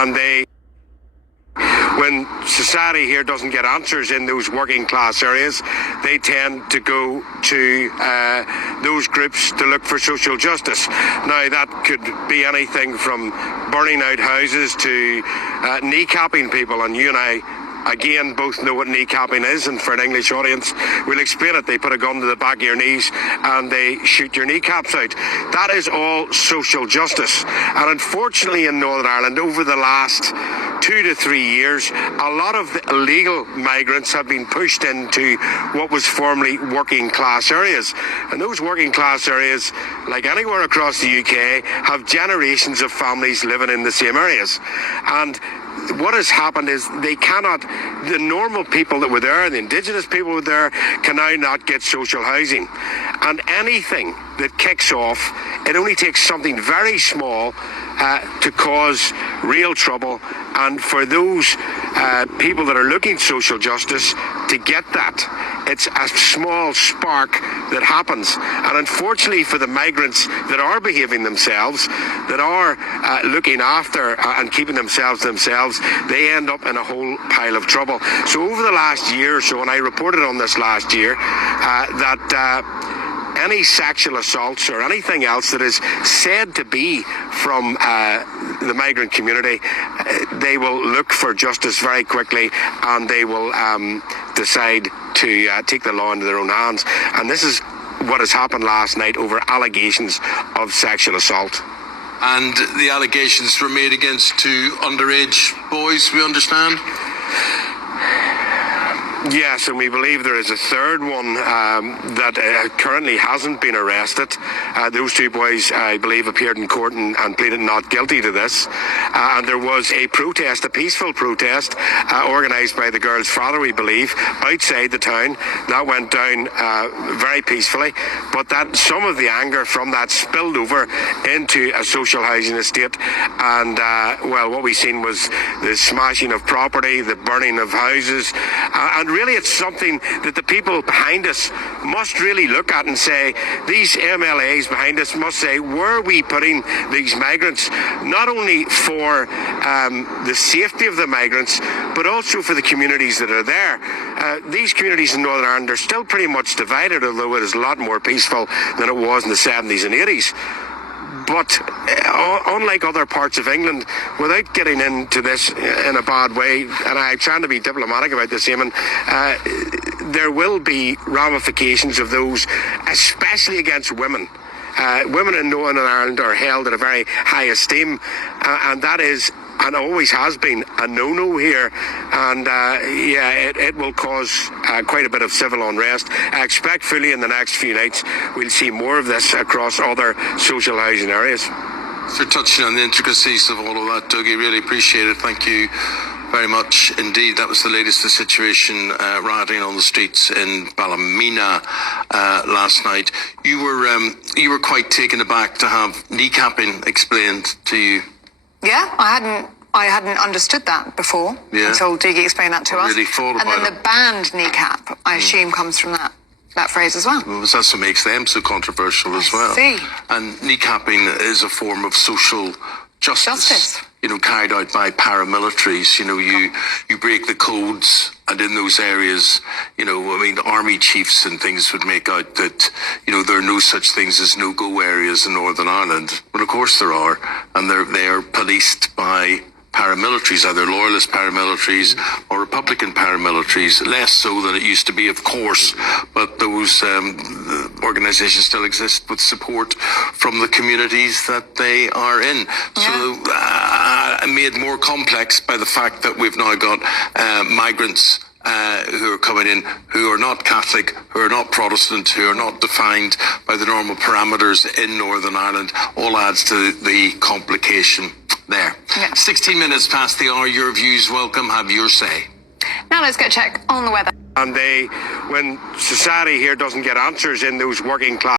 And when society here doesn't get answers in those working class areas, they tend to go to those groups to look for social justice. Now, that could be anything from burning out houses to kneecapping people, and you and I again both know what kneecapping is, and for an English audience we'll explain it. They put a gun to the back of your knees and they shoot your kneecaps out. That is all social justice. And unfortunately in Northern Ireland over the last 2 to 3 years, a lot of the illegal migrants have been pushed into what was formerly working class areas. And those working class areas, like anywhere across the UK, have generations of families living in the same areas. And what has happened is the normal people that were there, the indigenous people were there, can now not get social housing. And anything that kicks off, it only takes something very small to cause real trouble. And for those people that are looking social justice to get that, it's a small spark that happens. And unfortunately for the migrants that are behaving themselves, that are looking after and keeping themselves, they end up in a whole pile of trouble. So over the last year or so, and I reported on this last year, that any sexual assaults or anything else that is said to be from the migrant community, they will look for justice very quickly, and they will decide to take the law into their own hands. And this is what has happened last night over allegations of sexual assault. And the allegations were made against 2 underage boys, we understand? Yes, and we believe there is a third one that currently hasn't been arrested. Those 2 boys, I believe, appeared in court and pleaded not guilty to this. And there was a protest, a peaceful protest, organised by the girl's father, we believe, outside the town. That went down very peacefully, but that some of the anger from that spilled over into a social housing estate. And, well, what we seen was the smashing of property, the burning of houses, and really it's something that the people behind us must really look at and say, these MLAs behind us must say, where are we putting these migrants, not only for the safety of the migrants, but also for the communities that are there. These communities in Northern Ireland are still pretty much divided, although it is a lot more peaceful than it was in the 70s and 80s. But unlike other parts of England, without getting into this in a bad way, and I'm trying to be diplomatic about this, Eamon, there will be ramifications of those, especially against women. Women in Northern Ireland are held in a very high esteem, and that is, and always has been, a no-no here. And it will cause quite a bit of civil unrest. I expect fully in the next few nights we'll see more of this across other social housing areas. For touching on the intricacies of all of that, Dougie, really appreciate it. Thank you very much indeed. That was the latest of the situation, rioting on the streets in Ballymena last night. You were quite taken aback to have kneecapping explained to you. Yeah, I hadn't understood that before until Dougie explained that to us. Really thought about and then the banned kneecap, I assume, comes from that phrase as well. Well, that's what makes them so controversial as well. See. And kneecapping is a form of social justice. You know, carried out by paramilitaries. You know, you break the codes, and in those areas, you know, I mean, army chiefs and things would make out that, you know, there are no such things as no-go areas in Northern Ireland. But of course there are, and they are policed by paramilitaries, either loyalist paramilitaries or Republican paramilitaries, less so than it used to be, of course, but those organisations still exist with support from the communities that they are in. Yeah. So made more complex by the fact that we've now got migrants who are coming in, who are not Catholic, who are not Protestant, who are not defined by the normal parameters in Northern Ireland, all adds to the complication there. Yeah. 16 minutes past the hour. Your views welcome. Have your say. Now let's go check on the weather. And when society here doesn't get answers in those working class